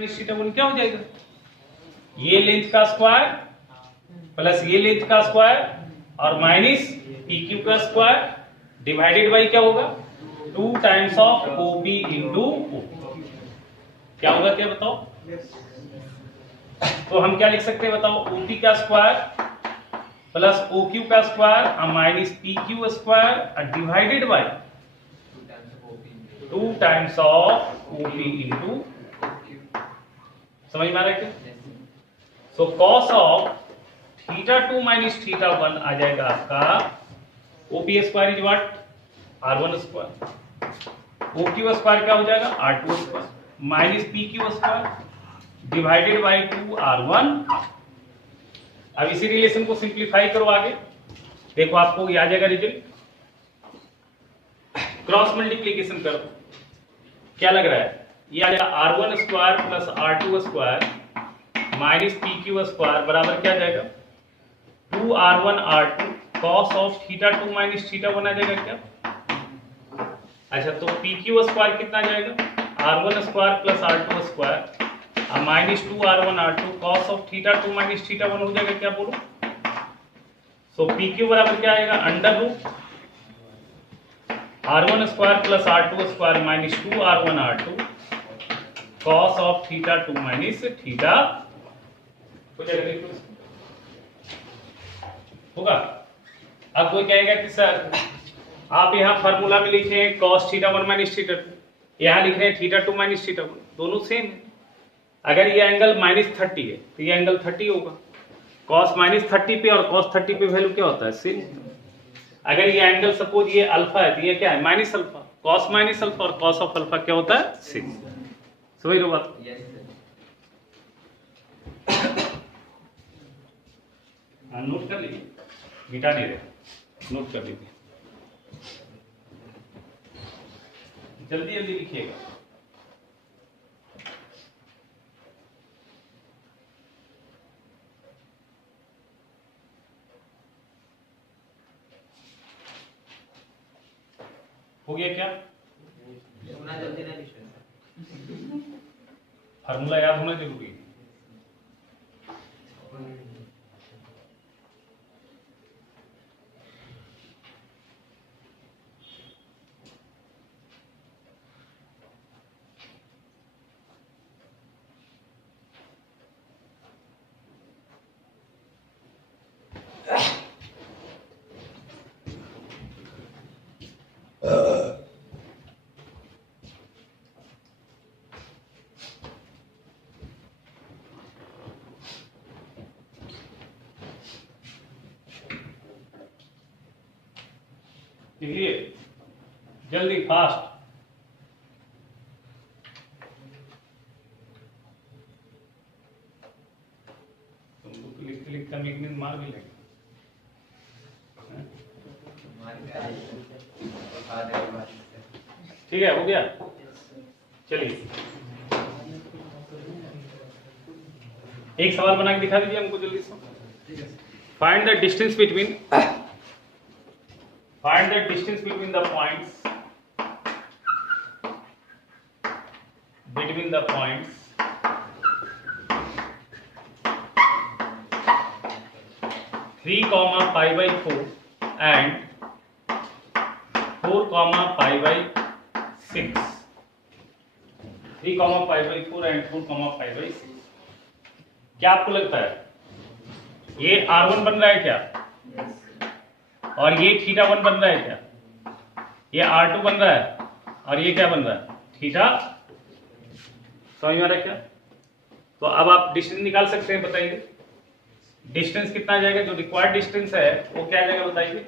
Minus theta one क्या हो जाएगा, ये लेंथ का स्क्वायर प्लस ये लेंथ का स्क्वायर और माइनस पी क्यू का स्क्वायर डिवाइडेड बाई क्या होगा 2 times of OP into O. क्या होगा क्या बताओ? तो हम क्या लिख सकते हैं बताओ, ओपी का स्क्वायर प्लस ओ क्यू का square minus P Q square divided by 2 times of OP into. समझ में आ रहा है क्या? So cos of theta 2 minus theta 1 आ जाएगा आपका OP square is what R1 square, O Q square क्या हो जाएगा R2 square minus P Q square divided by 2R1। अब इसी रिलेशन को सिंप्लीफाई करो आगे, देखो आपको ये आ जाएगा रिजल्ट। क्रॉस मल्टीप्लीकेशन करो, क्या लग रहा है, ये आ जाएगा R1 square plus R2 square minus P Q square बराबर क्या आ जाएगा 2R1 R2 cos of theta 2 minus theta 1 आ जाएगा क्या। अच्छा तो पी क्यू स्क्वायर कितना आ जाएगा R1 square plus R2 square minus 2R1 R2 cos of theta 2 minus theta 1 हो जाएगा क्या बोलो। सो पी क्यू बराबर क्या आएगा under root R1 square plus R2 square minus 2R1 R2 cos of theta 2 minus theta हो जाएगा होगा। अब कोई कहेगा कि सर आप यहाँ फार्मूला में लिखे हैं कॉस थीटा 1 माइनस थीटा 2, यहाँ लिख रहे हैं थीटा 2 माइनस थीटा 1, दोनों सेम है। अगर ये एंगल माइनस 30 है तो ये एंगल 30 होगा, कॉस माइनस 30 पे और कॉस 30 पे वैल्यू क्या होता है सेम। अगर ये एंगल सपोज ये अल्फा है तो ये क्या है minus alpha, cos minus alpha और कॉस ऑफ अल्फा क्या होता है सेम। समझ लो बात। नोट कर लीजिए, मिटा नहीं रहे, नोट कर लीजिए, जल्दी जल्दी लिखिएगा। हो गया क्या? फार्मूला याद होना जरूरी है। लिखिए जल्दी फास्ट। तुमको तो लिखते लिखते हम एक दिन मार भी लेंगे। ठीक है हो गया, चलिए एक सवाल बना के दिखा दीजिए हमको जल्दी से। Find the distance between the points between the points 3, pi by 4 and 4, pi by 6. 3, pi by 4 and 4, pi by 6. क्या आपको लगता है ये R1 बन रहा है क्या, और ये थीटा 1 बन रहा है क्या, ये R2 बन रहा है और ये क्या बन रहा है थीटा। समझ में आ रहा है क्या? तो अब आप डिस्टेंस निकाल सकते हैं, बताइए डिस्टेंस कितना आ जाएगा, जो रिक्वायर्ड डिस्टेंस है वो क्या आ जाएगा बताइए।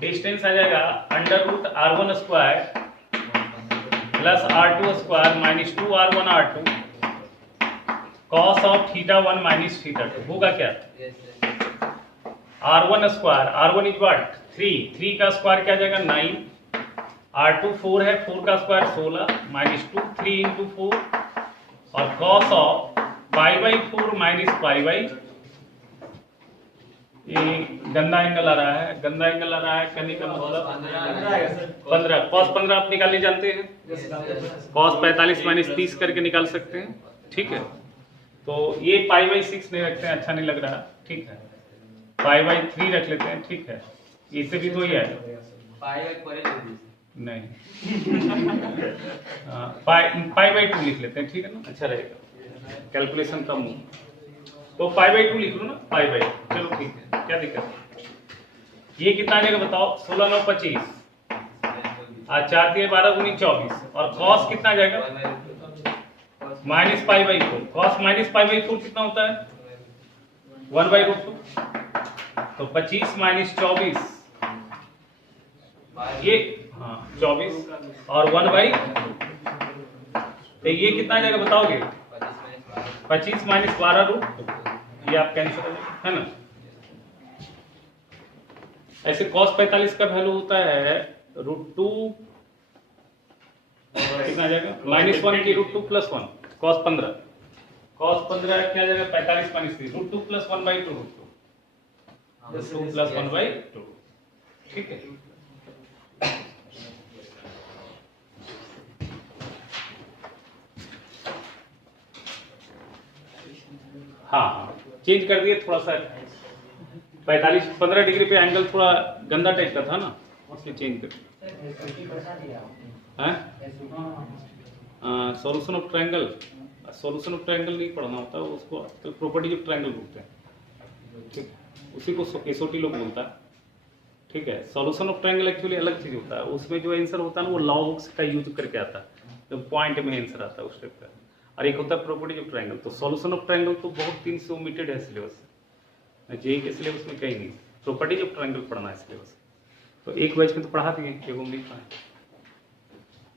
डिस्टेंस आ जाएगा under root R1 square plus R2 square minus 2R1 R2 cos of theta 1 minus theta 2 होगा क्या। R1 square, R1 is what 3 का स्क्वायर क्या आ जाएगा 9, R2 4 है, 4 का स्क्वायर 16 माइनस 2 3 इंटू 4 और cos of pi by 4 minus pi by गंदा angle आ रहा है, गंदा एंगल आ रहा है कहने का मतलब 15, cos 15 आप निकालने जानते हैं, cos 45 माइनस 30 करके निकाल सकते हैं, ठीक है। तो ये π/6 नहीं रखते हैं, अच्छा नहीं लग रहा, ठीक है, π/3 रख लेते हैं, ठीक है, इससे भी तो ही है नहीं π/2 लिख लेते हैं, ठीक है ना, अच्छा रहेगा, कैलकुलेशन कम हो तो π/2 लिख लो ना, π/2, चलो ठीक है, क्या दिक्कत है। ये कितना आ जाएगा बताओ, 16 9 25 और 4 3 12 गुनी 24 और cos कितना आ जाएगा -π/4, cos -π/4 कितना होता है 1/√2, तो 25 - 24 ये हाँ 24 और 1/, तो ये कितना आ जाएगा बताओगे 25 - 12√2, ये आप कैंसिल है ना। ऐसे cos 45 का वैल्यू होता है √2 कितना आ जाएगा -1 की √2 + 1, cos 15 क्या आ जाएगा 45 - 3 √2 + 1/2 √2 + 1/2, ठीक है। हाँ चेंज कर दिए थोड़ा सा, 15 डिग्री पे एंगल थोड़ा गंदा टाइप का था ना, इसलिए चेंज कर दिया। Solution of triangle, solution of triangle नहीं पढ़ना होता, उसको तो प्रॉपर्टीज ऑफ ट्रायंगल बोलते हैं, ठीक है, उसी को एसओटी लोग बोलता है, ठीक है। सॉल्यूशन ऑफ ट्रायंगल एक्चुअली अलग चीज होता है, उसमें जो आंसर होता है ना वो लॉग्स का यूज करके आता है, तो पॉइंट में आंसर आता है उस टाइप का, और एक होता है प्रॉपर्टीज ऑफ ट्रायंगल। तो सॉल्यूशन ऑफ ट्रायंगल तो बहुत 3 से ओमिटेड है सिलेबस, जेईई के सिलेबस में कहीं नहीं, प्रॉपर्टीज ऑफ ट्रायंगल पढ़ना है सिलेबस, तो एक बैच में तो पढ़ा दिए, एगो नहीं पाए,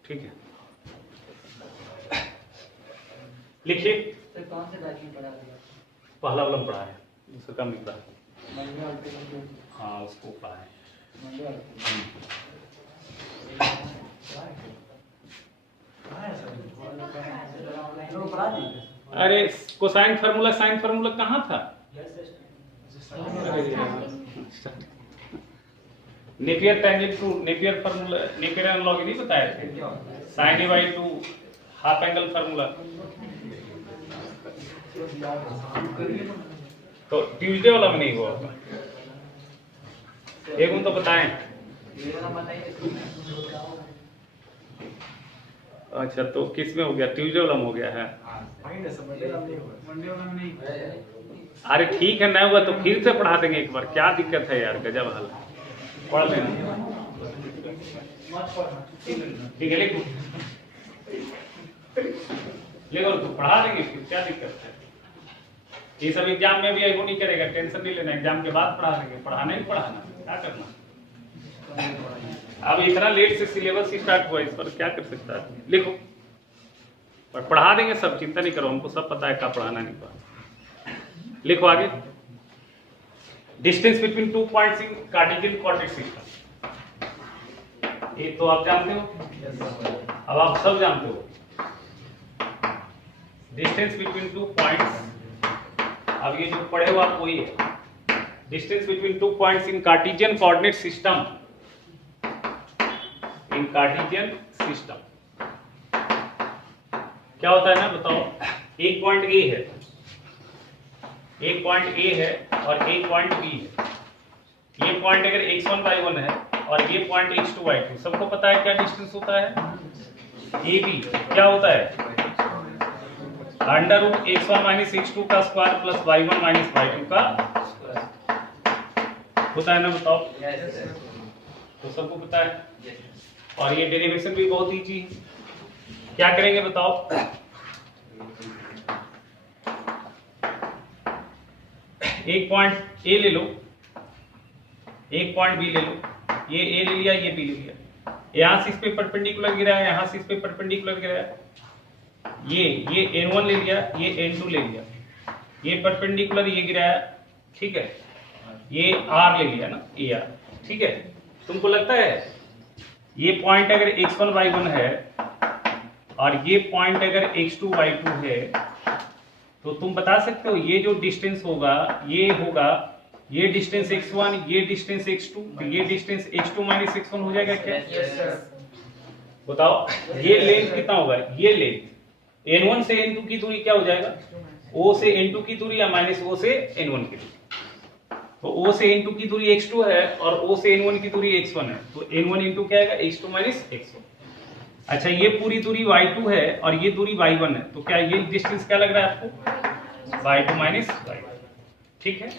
ठीक है। लिखिए कौन से बैच में पढ़ा दिया? पहला वाला पढ़ा है, दूसरा कम नहीं पढ़ा, हाँ उसको पढ़ा है। अरे कोसाइन फार्मूला साइन फार्मूला कहाँ था, Napier tangent to Napier formula, Napier analogy नहीं बताया थे, sine a/2 half angle formula, तो ट्यूसडे वाला में नहीं हुआ, एक तो बताएं। अच्छा तो किस में हो गया, ट्यूसडे वाला में हो गया है, अरे ठीक है, नहीं हुआ तो फिर से पढ़ा देंगे एक बार, क्या दिक्कत है यार, गजब हाल, पढ़ लेना, ठीक है, लिखो तो पढ़ा देंगे, फिर क्या दिक्कत है, ये सब एग्जाम में भी ऐसा नहीं करेगा, टेंशन नहीं लेना, एग्जाम के बाद पढ़ा देंगे, पढ़ाना ही पढ़ाना, क्या करना। अब इतना लेट से सिलेबस स्टार्ट हुआ, इस पर क्या कर सकता है, लिखो, पर पढ़ा देंगे सब, चिंता नहीं करो, हमको सब पता है क्या पढ़ाना नहीं पढ़ाना, लिखो आगे। Distance between 2 points in Cartesian coordinate system, ये तो आप जानते हो, अब आप सब जानते हो, डिस्टेंस बिटवीन 2 पॉइंट्स, अब ये जो पढ़े हो आप वही है, distance between 2 points in Cartesian coordinate system, in Cartesian system क्या होता है ना बताओ, एक पॉइंट ए है, एक पॉइंट ए है और एक पॉइंट बी है, ये पॉइंट अगर x1 y1 है और ये पॉइंट x2 y2, सबको पता है क्या डिस्टेंस होता है, ए बी क्या होता है √x1 - x2 का स्क्वायर प्लस y1 - y2 का होता है ना, बताओ, तो सबको पता है, और ये डेरिवेशन भी बहुत ईजी है, क्या करेंगे बताओ, एक पॉइंट ए ले लो, एक पॉइंट बी ले लो, ये ए ले लिया, ये बी ले लिया, यहां से इस पे परपेंडिकुलर गिरा है, यहां से इस पे परपेंडिकुलर गिरा है, ये n1 ले लिया, ये n2 ले लिया, ये परपेंडिकुलर ये गिरा है, ठीक है, ये r ले लिया ना, ए आर, ठीक है। तुमको लगता है ये पॉइंट अगर x1 y1 है और ये पॉइंट अगर x2 y2 है, तो तुम बता सकते हो ये जो डिस्टेंस होगा ये होगा ये डिस्टेंस x1, ये डिस्टेंस x2, तो ये डिस्टेंस x2 माइनस x1 हो जाएगा क्या? Yes sir. बताओ ये लेंथ कितना होगा? ये लेंथ n1 से n2 की दूरी क्या हो जाएगा? o से n2 की दूरी या माइनस o से n1 की दूरी। तो o से n2 की दूरी x2 है और o से n1 की दूरी x1 है, तो n1 इंटू क्या आएगा? x2 minus x1। अच्छा ये पूरी दूरी y2 है और ये दूरी y1 है, तो क्या ये डिस्टेंस क्या लग रहा है आपको? y2 minus y1। ठीक है,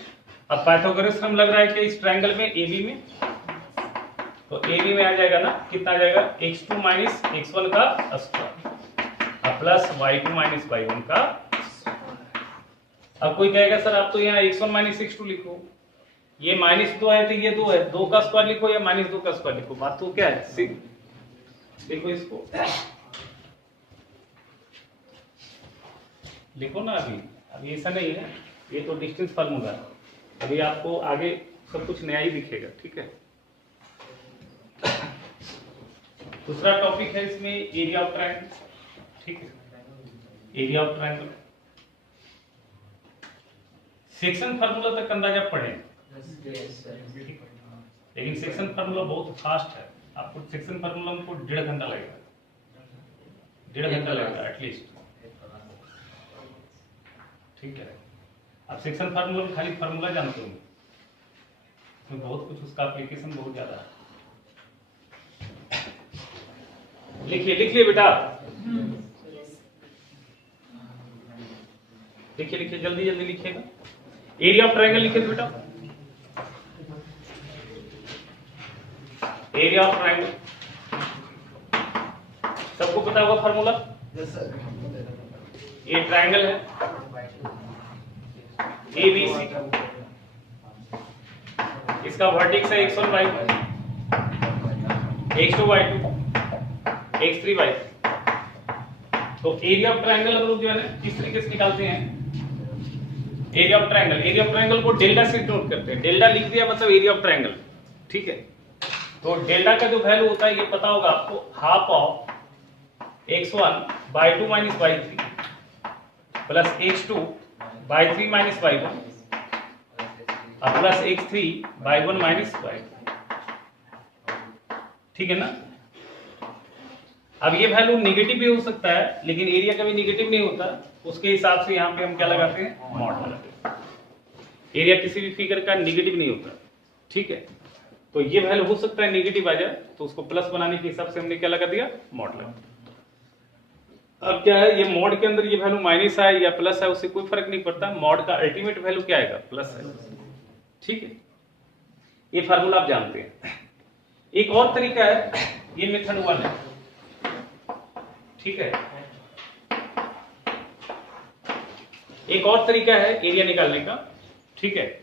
अब पाइथागोरस थ्योरम लग रहा है कि इस ट्रायंगल में AB में, तो AB में आ जाएगा ना, कितना आ जाएगा? x2 माइनस x1 का square plus y2 minus y1 का। अब कोई कहेगा सर आप तो यहाँ x1 माइनस x2 लिखो, ये -2 है तो ये 2 है, 2 का स्क्वायर लिखो या -2 का स्क्वायर लिखो, बात तो क्या है? देखो इसको लिखो ना, अभी ऐसा नहीं है, ये तो डिस्टेंस फार्मूला है, अभी आपको आगे सब कुछ नया ही दिखेगा। ठीक है, दूसरा टॉपिक है इसमें एरिया ऑफ ट्रायंगल। ठीक है, area of triangle section formula तक अंदाजा पढ़े, लेकिन सेक्शन फार्मूला बहुत फास्ट है, आपको सेक्शन फार्मूला में 1.5 घंटा लगेगा, 1.5 घंटा लगेगा एटलीस्ट। ठीक है, आप सेक्शन फार्मूला में खाली फार्मूला जानते होंगे, उसमें बहुत कुछ उसका एप्लीकेशन बहुत ज्यादा है। लिखिए बेटा, लिखिए जल्दी लिखिएगा। एरिया ऑफ ट्रायंगल लिखिए बेटा, एरिया ऑफ ट्रायंगल सबको पता होगा फार्मूला। ये ट्रायंगल है ABC, इसका वर्टेक्स है x1 y1, x2 y2, x3 y3। तो एरिया ऑफ ट्रायंगल हम लोग जो है ना किस तरीके से निकालते हैं? एरिया ऑफ ट्रायंगल को डेल्टा से डिनोट करते हैं, डेल्टा लिख दिया मतलब एरिया ऑफ ट्रायंगल। ठीक है, तो डेल्टा का जो वैल्यू होता है ये पता होगा आपको, half of x1 by 2 minus by 3 plus x2 by 3 minus by 1 plus x3 by 1 minus by 2। ठीक है ना, अब ये वैल्यू नेगेटिव भी हो सकता है, लेकिन एरिया कभी नेगेटिव नहीं होता, उसके हिसाब से यहाँ पे हम क्या लगाते हैं? मॉड लगाते हैं। एरिया किसी भी फिगर का नेगेटिव नहीं होता। ठीक है, तो ये वैल्यू हो सकता है नेगेटिव आ जाए, तो उसको प्लस बनाने के हिसाब से हमने क्या लगा दिया? मॉड लगा। अब क्या है, ये मॉड के अंदर ये वैल्यू माइनस है या प्लस है उससे कोई फर्क नहीं पड़ता, मॉड का अल्टीमेट वैल्यू क्या आएगा? प्लस है। ठीक है, ये फार्मूला आप जानते हैं। एक और तरीका है, ये मेथड 1 है। ठीक है, एक और तरीका है एरिया निकालने का। ठीक है,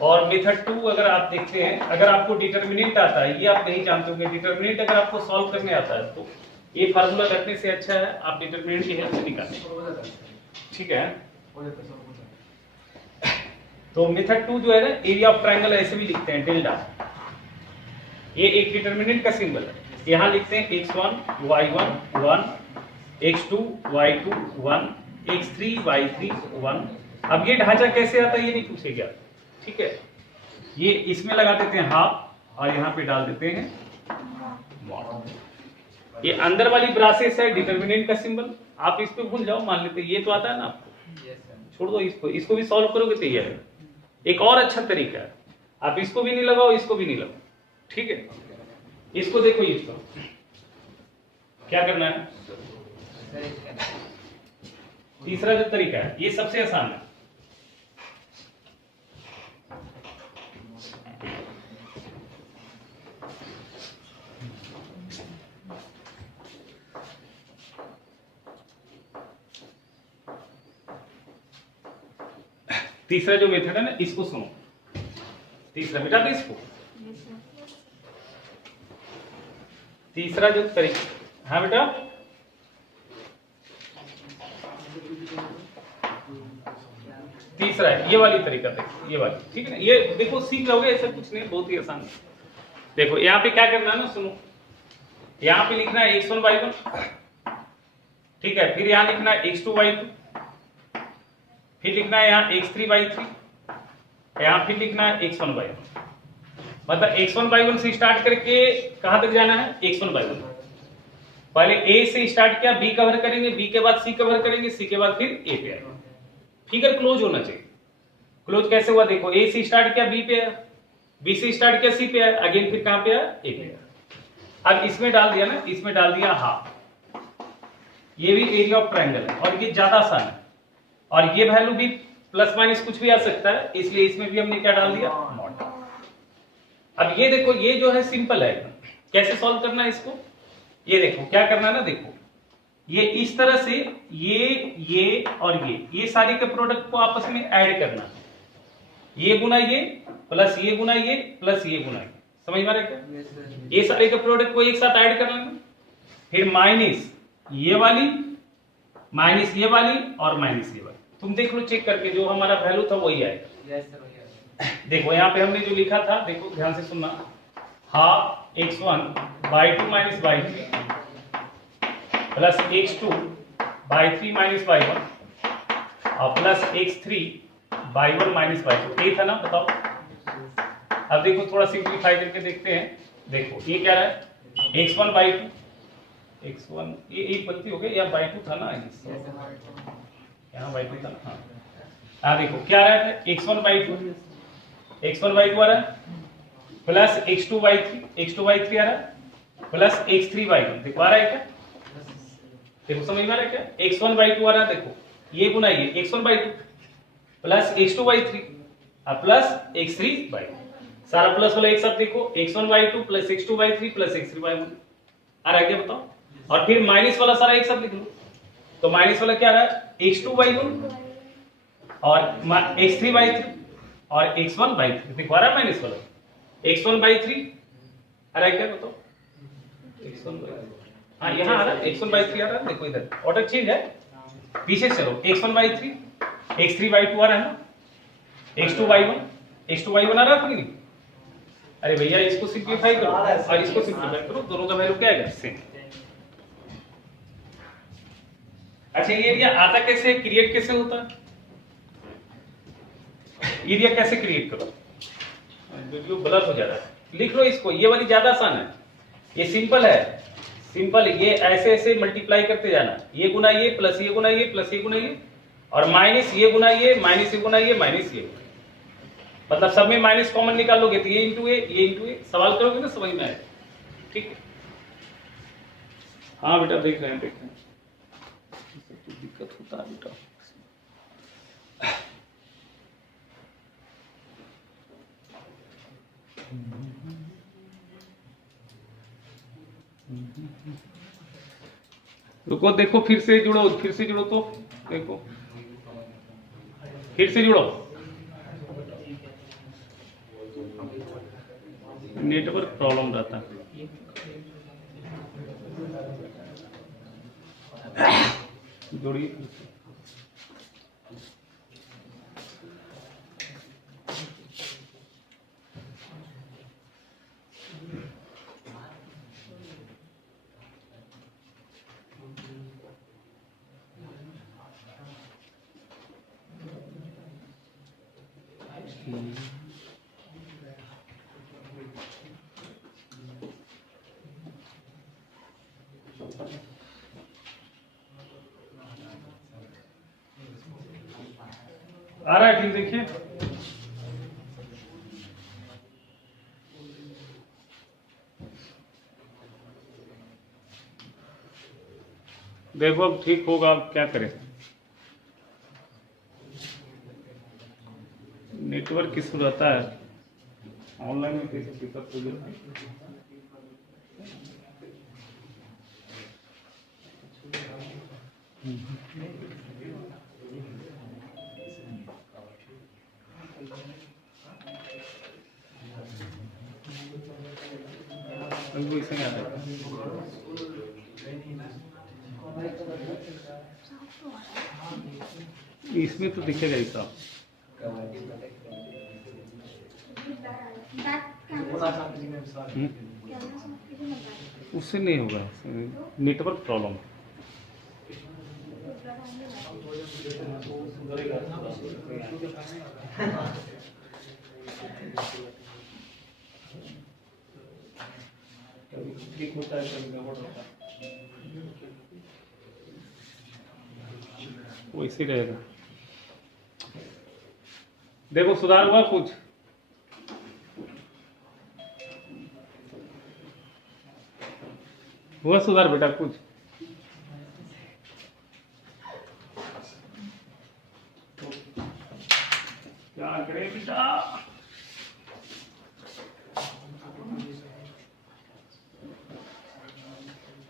और मेथड 2 अगर आप देखते हैं, अगर आपको डिटरमिनेंट आता है, ये आप नहीं जानते होंगे, डिटरमिनेंट अगर आपको सॉल्व करने आता है तो ये फार्मूला रखने से अच्छा है आप डिटरमिनेंट की हेल्प से निकालें। ठीक है, तो मेथड 2 जो है ना, एरिया ऑफ ट्रायंगल ऐसे भी लिखते हैं, डेल्टा। ये एक डिटरमिनेंट का सिंबल है, यहाँ लिखते हैं x1 y1 1, x2 y2 1, x3 y3 1। अब ये ढांचा कैसे आता है ये नहीं पूछेगा। ठीक है, ये इसमें लगा देते हैं हाफ और यहाँ पे डाल देते हैं मॉड। ये अंदर वाली ब्रासेस है डिटरमिनेंट का सिंबल, आप इस पे भूल जाओ, मान लेते ये तो आता है ना आपको, छोड़ दो इसको भी सॉल्व करोगे तो ये है। एक और अच्छा तरीका है, आप इसको भी नहीं लगाओ, इसको भी नहीं लगाओ। ठीक है, इसको देखो, इसको क्या करना है? तीसरा जो तरीका है ये सबसे आसान है। तीसरा जो मेथड है ना, इसको सुनो, तीसरा मिटा दे इसको। तीसरा जो तरीका, हाँ बेटा, तीसरा है ये वाली तरीका, देखो ये वाली। ठीक है ना, ये देखो सीख लोगे, ऐसा कुछ नहीं, बहुत ही आसान है। देखो यहाँ पे क्या करना है ना, सुनो, यहाँ पे लिखना है x1 y1। ठीक है, फिर यहाँ लिखना है x2 y2, फिर लिखना है यहाँ x3 y3, यहाँ फिर लिखना है x1/1, मतलब x1/1 से स्टार्ट करके कहां तक जाना है, x1/1। पहले a से स्टार्ट किया, b कवर करेंगे, b के बाद c कवर करेंगे, c के बाद फिर a पे आएंगे। फिगर क्लोज होना चाहिए। क्लोज कैसे हुआ देखो, a से स्टार्ट किया, b पे आया, b से स्टार्ट किया, c पे आया, अगेन फिर कहां पे आया, a पे आया। अब इसमें डाल दिया ना, इसमें डाल दिया हाफ। ये भी एरिया ऑफ ट्रायंगल है और ये ज्यादा आसान है, और ये वैल्यू भी प्लस माइनस कुछ भी आ सकता है, इसलिए इसमें भी हमने क्या डाल दिया, नॉट। अब ये देखो, ये जो है सिंपल है, कैसे सॉल्व करना है इसको, ये देखो क्या करना है ना, देखो ये इस तरह से ये और ये सारे के प्रोडक्ट को आपस में ऐड करना है, ये गुना ये प्लस ये गुना ये प्लस ये गुना ये, समझ में आ रहा है क्या? ये सारे के प्रोडक्ट को एक साथ ऐड कर लेना, फिर माइनस ये वाली माइनस ये वाली और माइनस ये वाली। तुम देख लो चेक करके, जो हमारा वैल्यू था वही आएगा। देखो यहाँ पे हमने जो लिखा था, देखो ध्यान से सुनना, half x1/2 minus y3 plus x2/3 minus y1 और प्लस x3/1 माइनस y2, यही था ना, बताओ। अब देखो थोड़ा सिंप्लीफाई करके देखते हैं। देखो ये क्या रहा है, x1/2, x1 ये एक गलती हो गई, या y2 था ना, यहाँ y2 था ना, हाँ देखो क्या रहा है, x1/2 आ रहा है प्लस x2/3 आ रहा है प्लस x3/1, देखो आ रहा है क्या, देखो समझ में आ रहा है क्या, x1/2 आ रहा है, देखो ये गुना ये x1/2 प्लस x2/3 और प्लस x3/1, सारा प्लस वाला एक साथ देखो, x1/2 plus x2/3 plus x3/1 आ रहा है क्या, बताओ। और फिर माइनस वाला सारा एक साथ लिख लो, तो माइनस वाला क्या आ रहा है, x2/1 और x3/3 और x1/3, देखो आ रहा है माइनस वाला, x1/3 आ रहा है क्या, बताओ, x1/3, हाँ यहाँ आ रहा है x1/3 आ रहा है, देखो इधर ऑर्डर चेंज है, पीछे चलो, x1/3 x3/2 आ रहा है ना, x2/1 आ रहा था कि नहीं, अरे भैया इसको सिंप्लीफाई करो और इसको सिंप्लीफाई करो, दोनों का वैल्यू क्या आएगा, सेम। अच्छा ये एरिया आता कैसे, क्रिएट कैसे होता है, एरिया कैसे क्रिएट करो, वीडियो ब्लर हो जा रहा है, लिख लो इसको, ये वाली ज्यादा आसान है, ये सिंपल है, सिंपल, ये ऐसे ऐसे मल्टीप्लाई करते जाना, ये गुना ये प्लस ये गुना ये प्लस ये गुना ये और माइनस ये गुना ये माइनस ये गुना ये माइनस ये, मतलब सब में माइनस कॉमन निकालोगे तो ये इंटू ए, सवाल करोगे ना, समझ में आए, ठीक है। हाँ बेटा देख रहे हैं, देख रहे हैं, दिक्कत होता है बेटा। रुको, देखो फिर से जुड़ो तो देखो, फिर से जुड़ो, नेटवर्क प्रॉब्लम रहता है, जोड़िए। आ रहा है ठीक, देखिए देखो अब ठीक होगा, अब क्या करें, नेटवर्क इशू रहता है ऑनलाइन में, कैसे पिकअप हो जाता है। वो इसमें आता है, इसमें तो दिखेगा ही साहब, उससे नहीं होगा, नेटवर्क प्रॉब्लम। वैसे रहेगा। देखो सुधार हुआ कुछ? हुआ सुधार बेटा कुछ? क्या करें बेटा?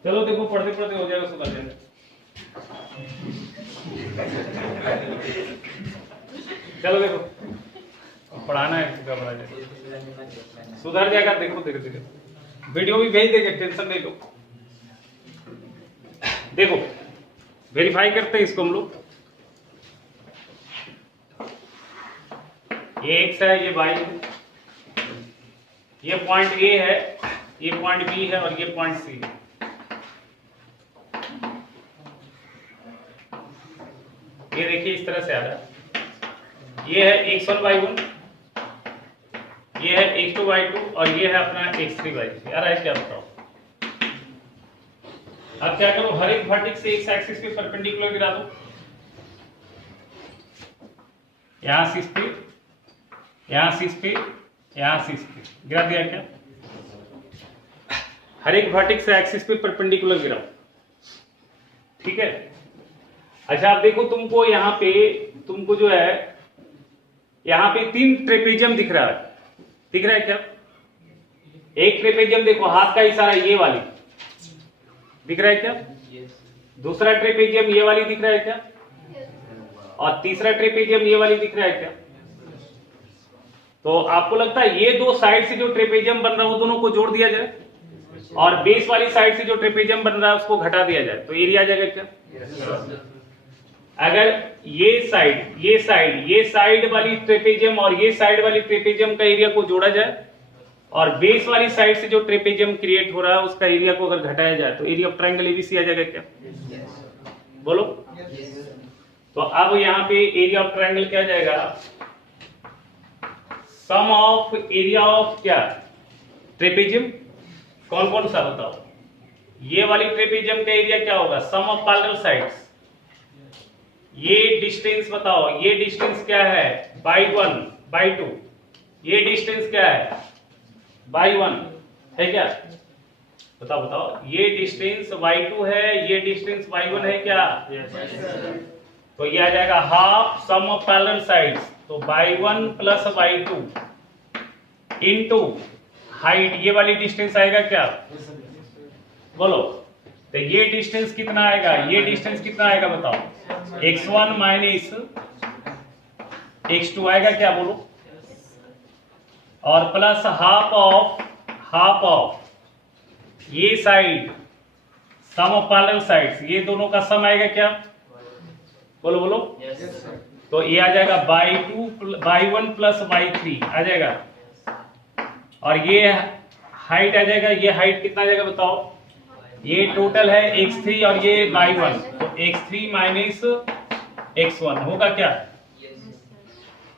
चलो देखो पढ़ते पढ़ते हो जाएगा सुधार जाएगा। चलो देखो पढ़ाना है किसका पढ़ा जाए, सुधर जाएगा। देखो धीरे धीरे वीडियो भी भेज देंगे, टेंशन नहीं लो। देखो वेरीफाई करते हैं इसको हम लोग। ये एक्स है, ये वाई है, ये पॉइंट ए है, ये पॉइंट बी है और ये पॉइंट सी है। ये देखिए इस तरह से आ रहा है। ये है x1 y1, ये है x2 y2 और ये है अपना x3 y3। आ रहा है क्या बताओ? अब क्या करो, हर एक वर्टेक्स से x एक्सिस पे परपेंडिकुलर गिरा दो। यहां से इस पे, यहां से इस पे, यहां से इस पे गिरा दिया क्या? हर एक वर्टेक्स से एक्सिस पे परपेंडिकुलर गिराओ, ठीक है। अच्छा अब देखो तुमको यहाँ पे, तुमको जो है यहाँ पे 3 ट्रेपेजियम दिख रहा है, दिख रहा है क्या? एक ट्रेपेजियम देखो हाथ का इशारा ये वाली दिख रहा है क्या? दूसरा ट्रेपेजियम ये वाली दिख रहा है क्या? और तीसरा ट्रेपेजियम ये वाली दिख रहा है क्या? तो आपको लगता है ये दो साइड से जो ट्रेपेजियम बन रहा है वो दोनों को जोड़ दिया जाए और बेस वाली साइड से जो ट्रेपेजियम बन रहा है उसको घटा दिया जाए तो एरिया आ जाएगा क्या? अगर ये साइड वाली ट्रेपेजियम और ये साइड वाली ट्रेपेजियम का एरिया को जोड़ा जाए और बेस वाली साइड से जो ट्रेपेजियम क्रिएट हो रहा है उसका एरिया को अगर घटाया जाए तो एरिया ऑफ ट्रायंगल एबीसी आ जाएगा क्या? बोलो। तो अब यहाँ पे एरिया ऑफ ट्रायंगल क्या जाएगा? सम ऑफ एरिया ऑफ क्या? ट्रेपेजियम। कौन कौन सा बताओ? ये वाली ट्रेपेजियम का एरिया क्या होगा? सम ऑफ पैरेलल साइड्स। ये डिस्टेंस बताओ, ये डिस्टेंस क्या है? By 1 by 2। ये डिस्टेंस क्या है? बाई 1 है क्या? बताओ बताओ। ये डिस्टेंस y2 है, ये डिस्टेंस y1 है क्या? तो ये आ जाएगा half sum of parallel sides, तो y1 plus y2 into height, ये वाली डिस्टेंस आएगा क्या? बोलो। तो ये डिस्टेंस कितना आएगा? ये डिस्टेंस कितना आएगा बताओ? x1 माइनस x2 आएगा क्या? बोलो। और प्लस हाफ ऑफ ये side sum of parallel sides, ये दोनों का सम आएगा क्या? बोलो बोलो। तो ये आ जाएगा बाई 1 प्लस बाई 3 आ जाएगा और ये हाइट आ जाएगा। ये हाइट कितना आ जाएगा बताओ? ये टोटल है x3 और ये बाई 1, तो x3 माइनस x1 होगा क्या?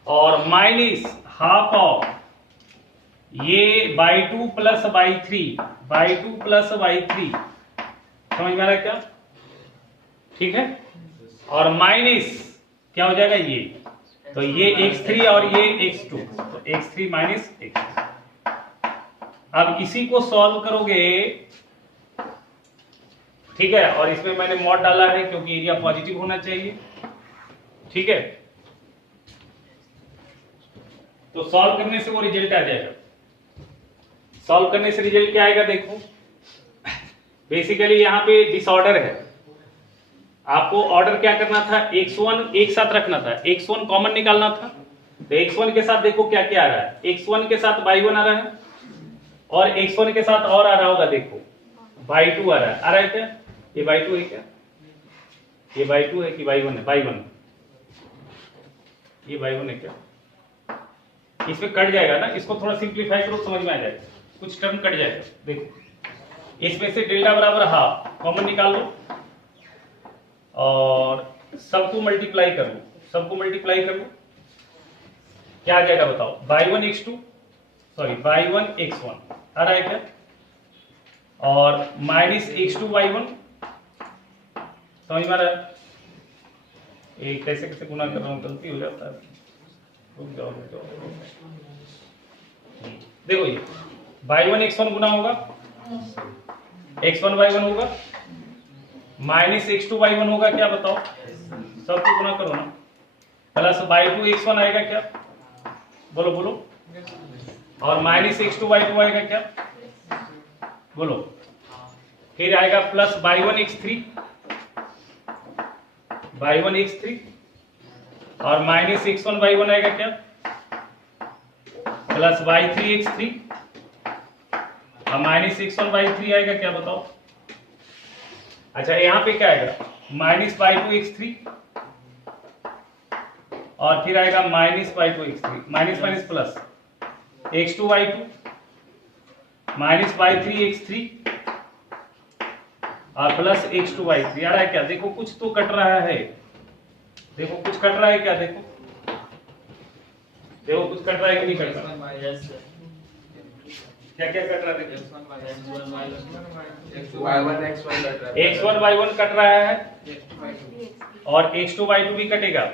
और माइनस हाफ ऑफ ये by 2 plus by 3, by 2 plus by 3, समझ में आ रहा है क्या? ठीक है। और माइनस क्या हो जाएगा? ये तो ये x3 और ये x2, तो x3 माइनस x। अब इसी को सॉल्व करोगे, ठीक है। और इसमें मैंने मॉड डाला है क्योंकि एरिया पॉजिटिव होना चाहिए, ठीक है। तो सॉल्व करने से वो रिजल्ट आ जाएगा। सॉल्व करने से रिजल्ट क्या आएगा? देखो बेसिकली यहाँ पे डिसऑर्डर है, आपको ऑर्डर क्या करना था? x1 एक साथ रखना था, x1 कॉमन निकालना था। तो x1 के साथ देखो क्या क्या आ रहा है? x1 के साथ y1 आ रहा है और x1 के साथ और आ रहा होगा, देखो y2 आ रहा है। आ रहा है क्या? ये y2 है क्या? ये y2 है कि y1 है? y1, ये y1 है क्या? इसमें कट जाएगा ना, इसको थोड़ा सिंप्लीफाई करो, समझ में आ जाएगा, कुछ टर्म कट जाएगा। देखो इसमें से डेल्टा बराबर हाफ कॉमन निकाल लो और सबको मल्टीप्लाई कर लो, सबको मल्टीप्लाई कर लो, क्या आ जाएगा बताओ? y1 x2 sorry y1 x1 आ रहा है क्या? और माइनस x2y1, समझ में आ रहा है? ये कैसे कैसे गुना कर रहा हूँ, गलती हो जाता है। रुक जाओ। देखो ये y1 x1 गुना होगा, x1 y1 होगा, माइनस x2 y1 होगा, क्या बताओ? सबको गुना करो ना, प्लस y2 x1 आएगा क्या? बोलो बोलो। और माइनस x2 y2 आएगा क्या? बोलो। फिर आएगा प्लस y1 x3 और माइनस x1 y1 आएगा क्या? प्लस y3 x3 और माइनस x1 y3 आएगा क्या? बताओ। अच्छा यहाँ पे क्या आएगा? माइनस y2 x3 और फिर आएगा minus y2 x3, minus minus plus x2 y2 minus y3 x3 और प्लस x2 y3। आ रहा है क्या? देखो कुछ तो कट रहा है, देखो कुछ कट रहा है क्या? देखो देखो कुछ कट रहा है कि नहीं कट रहा? क्या क्या कट रहा है? देखो x1 y1 कट रहा है और x2 y2 भी कटेगा,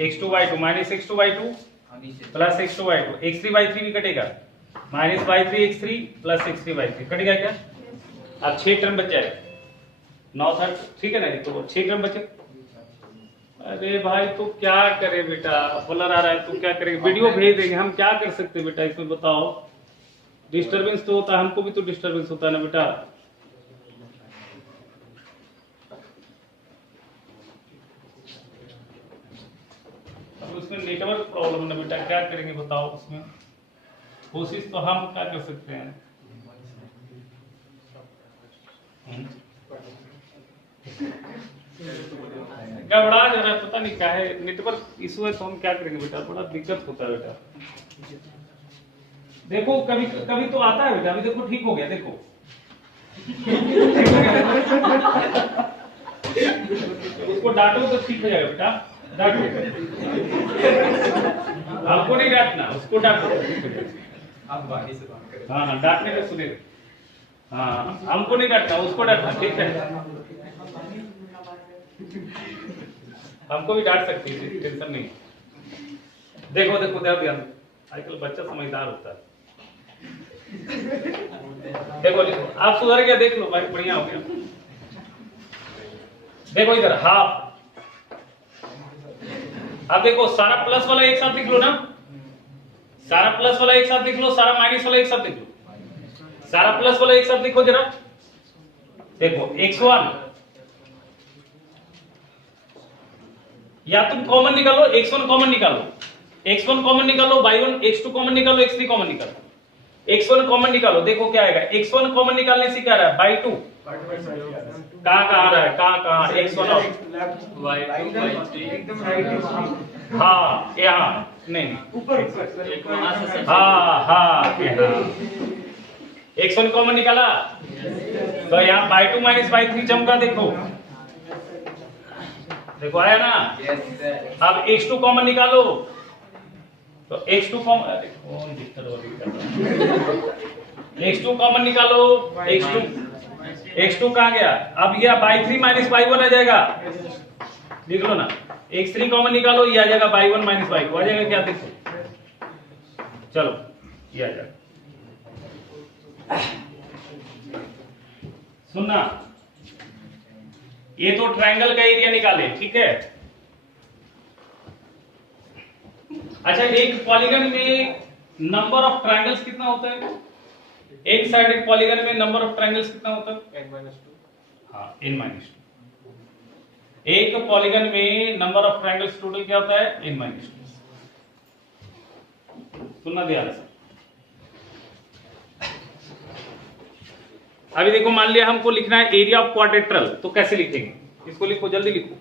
x2 y2 minus x2 y2 plus x2 y2, x3 y3 भी कटेगा, minus y3 x3 plus x3 y3 कटेगा क्या? अब 6 टर्म बचा है, 9 था, ठीक है ना? तो 6 टर्म बचे। अरे भाई तो क्या करे बेटा, ब्लर आ रहा है तो क्या करेंगे? वीडियो भेज देंगे, हम क्या कर सकते हैं बेटा इसमें, बताओ। डिस्टरबेंस तो होता है, हमको भी तो डिस्टरबेंस होता है ना बेटा। अब उसमें नेटवर्क प्रॉब्लम है ना बेटा, क्या करेंगे बताओ? उसमें कोशिश तो हम क्या कर सकते हैं? गड़बड़ा जा रहा है, पता नहीं क्या है, नेटवर्क इशू है, तो हम क्या करेंगे बेटा? बड़ा दिक्कत होता है बेटा। देखो कभी कभी तो आता है बेटा, अभी देखो ठीक हो गया, देखो उसको डांटो तो ठीक हो जाएगा बेटा, डांटो। हमको नहीं डांटना, उसको डांटो। हाँ हाँ डांटने का सुने, हाँ हमको नहीं डांटना, उसको डांटना, ठीक है? हमको भी डांट सकती है, टेंशन नहीं। देखो देखो ध्यान, आजकल बच्चा समझदार होता है। देखो आप सुधर गया, देख लो भाई, बढ़िया हो गया। देखो इधर हाफ, अब देखो सारा प्लस वाला एक साथ लिख लो ना, सारा प्लस वाला एक साथ लिख लो, सारा माइनस वाला एक साथ लिख लो, सारा प्लस वाला एक साथ लिखो जरा। देखो x1, या तुम कॉमन निकालो, x1 कॉमन निकालो, x1 कॉमन निकालो, y1 x2 कॉमन निकालो, x3 कॉमन निकालो, x1 कॉमन निकालो। देखो क्या आएगा? x1 कॉमन निकालने से क्या आ रहा है? y2 कहाँ आ रहा है? कहाँ x1 और हाँ यहाँ नहीं ऊपर, हाँ हाँ x1 कॉमन निकाला तो यहाँ y2 माइनस y3 जमगा। देखो देखो आया ना? अब x2 कॉमन निकालो तो x2 कॉमन, कौन x2 कॉमन निकालो, x2 कहाँ गया? अब यह y3 माइनस y1 आ जाएगा, लिख लो ना। x3 कॉमन निकालो, ये आ जाएगा y1 माइनस y2 आ जाएगा क्या? देखो चलो ये आ जाएगा। सुनना, ये तो ट्रायंगल का एरिया निकाले, ठीक है? अच्छा एक पॉलीगन में नंबर ऑफ ट्रायंगल्स कितना होता है? एक साइडेड पॉलीगन में नंबर ऑफ ट्रायंगल्स कितना होता है? n-2। हाँ n-2। एक पॉलीगन में नंबर ऑफ ट्रायंगल्स टोटल क्या होता है? n-2। सुनना ध्यान से। अभी देखो मान लिया हमको लिखना है एरिया ऑफ क्वाड्रेट्रल, तो कैसे लिखेंगे? इसको लिखो, जल्दी लिखो।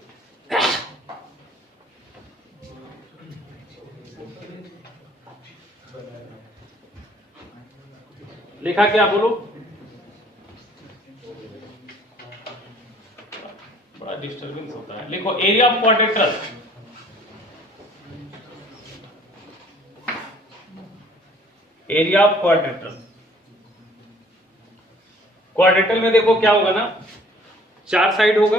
लिखा क्या? बोलो, बड़ा डिस्टर्बेंस होता है। लिखो area of quadrilateral, area of quadrilateral quadrilateral में देखो क्या होगा ना, 4 साइड होगा।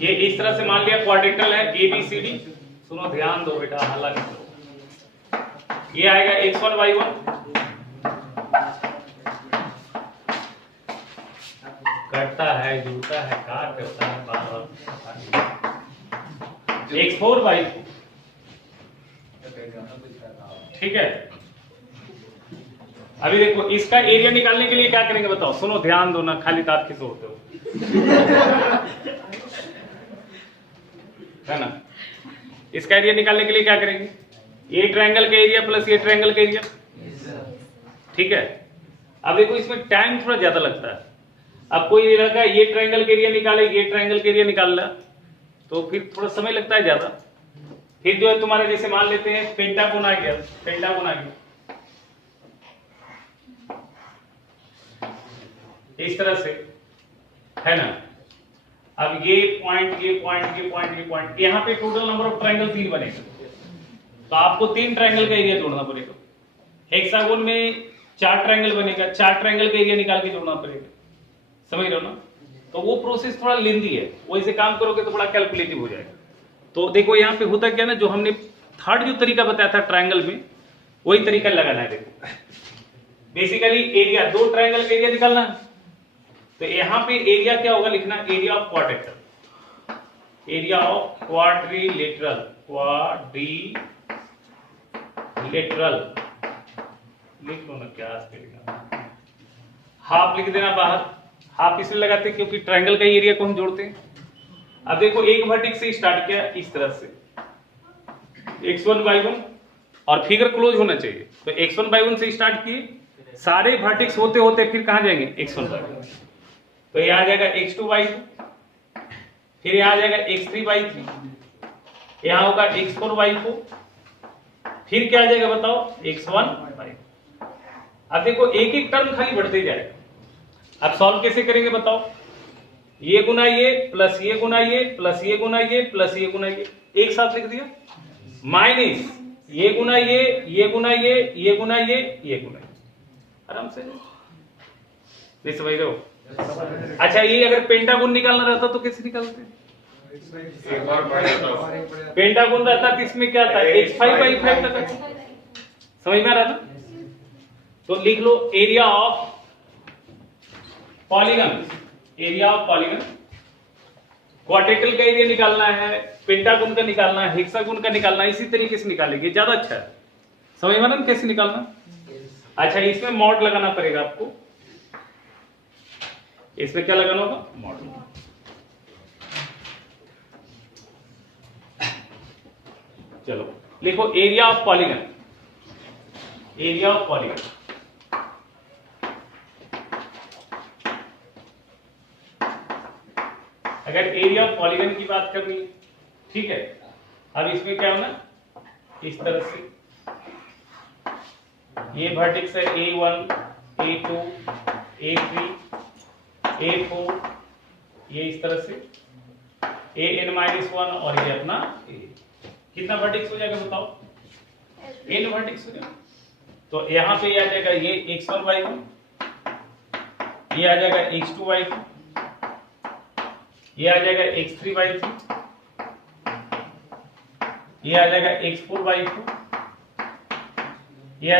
ये इस तरह से मान लिया क्वाड्रेटल है ABCD। सुनो ध्यान दो बेटा, हल्ला नहीं करो। ये आएगा x1 y1, कटता है जुड़ता है क्या करता है बार x4 y4, ठीक है। अभी देखो इसका एरिया निकालने के लिए क्या करेंगे बताओ, सुनो ध्यान दो ना, खाली दांत किसे होते हो है ना। इसका एरिया निकालने के लिए क्या करेंगे, ये ट्रायंगल का एरिया प्लस ये ट्रायंगल का एरिया, ठीक है। अब देखो इसमें टाइम थोड़ा ज्यादा लगता है। अब कोई लड़का ये ट्रायंगल का एरिया निकाले, ये ट्रायंगल का एरिया निकाल रहा, तो फिर थोड़ा समय लगता है ज्यादा। फिर जो है तुम्हारे जैसे मान लेते हैं पेंटागोन आ गया, पेंटागोन आ गया इस तरह से, है ना। अब ये पॉइंट ये पॉइंट ये पॉइंट ये पॉइंट, यहाँ पे टोटल नंबर ऑफ ट्रायंगल 3 बनेगा, तो आपको 3 ट्रायंगल का एरिया जोड़ना पड़ेगा। हेक्सागोन में 4 ट्रायंगल बनेगा, 4 ट्रायंगल का एरिया निकाल के जोड़ना पड़ेगा, समझ रहे हो ना। तो वो प्रोसेस थोड़ा लेंदी है, वैसे काम करोगे तो बड़ा कैलकुलेटिव हो जाएगा। तो देखो यहाँ पे होता क्या ना, जो हमने थर्ड जो तरीका बताया था ट्रायंगल में, वही तरीका लगाना है। देखो बेसिकली एरिया, 2 ट्रायंगल का एरिया निकालना है, तो यहाँ पे एरिया क्या होगा लिखना, area of quadrilateral, area of quadrilateral, quadrilateral लिख लो ना, क्या लिखना, हाफ लिख देना बाहर। हाफ इसलिए लगाते हैं क्योंकि ट्रायंगल का एरिया को हम जोड़ते हैं। अब देखो एक वर्टेक्स से स्टार्ट किया इस तरह से, x1 y1, और फिगर क्लोज होना चाहिए, तो x1 y1 से स्टार्ट किए, सारे वर्टेक्स होते होते फिर कहां जाएंगे, x1 y1, तो ये आ जाएगा x2 y2, फिर यहाँ आ जाएगा x3 y3, यहाँ होगा x4 y4, फिर क्या आ जाएगा बताओ, x1 y। अब देखो एक एक टर्म खाली बढ़ते जाएगा। अब सॉल्व कैसे करेंगे बताओ, ये गुना ये प्लस ये गुना ये प्लस ये गुना ये प्लस ये गुना ये, एक साथ लिख दिया, माइनस ये गुना ये गुना ये गुना ये गुना ये, आराम से नहीं समझ रहे हो। अच्छा ये अगर पेंटागोन निकालना रहता तो कैसे निकालते, पेंटागोन रहता तो इसमें क्या था, x5/5 तक, समझ में आ रहा था। तो लिख लो area of polygon, area of polygon, quadrilateral का एरिया निकालना है, पेंटागोन का निकालना है, हेक्सागोन का निकालना है, इसी तरीके से निकालेंगे, ज्यादा अच्छा है। समझ में ना कैसे निकालना। अच्छा इसमें मॉड लगाना पड़ेगा आपको, इसमें क्या लगाना होगा, मॉड। चलो लिखो area of polygon, area of polygon, अगर एरिया ऑफ पॉलीगन की बात करनी है, ठीक है। अब इसमें क्या होना, इस तरह से ये वर्टेक्स है A1 A2 A3 A4, ये इस तरह से AN-1, और ये अपना A। कितना वर्टेक्स हो जाएगा बताओ, N वर्टेक्स हो जाएगा। तो यहाँ पे आ जाएगा ये x1 y1, ये आ जाएगा x2 y2, ये आ जाएगा x3 y3, ये आ जाएगा x4 y4, ये